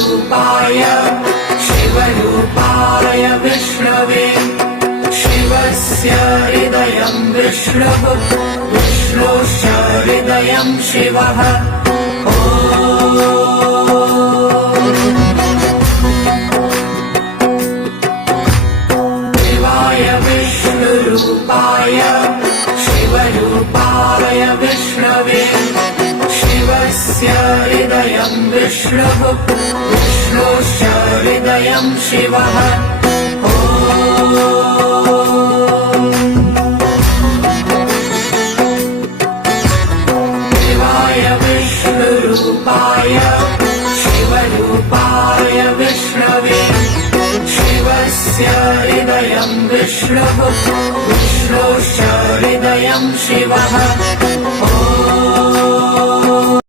विष्णुरूपाय शिवरूपाय विष्णवे शिवस्य हृदयं विष्णुः विष्णोश्च हृदयं शिवः शिवाय विष्णुरूपाय शिवरूपाय विष्णवे शिवस्य हृदयं विष्णुः विष्णोश्च हृदयं शिवः शिवाय विष्णुरूपाय शिवरूपाय विष्णवे शिवस्य हृदयं विष्णुः विष्णोश्च हृदयं शिवः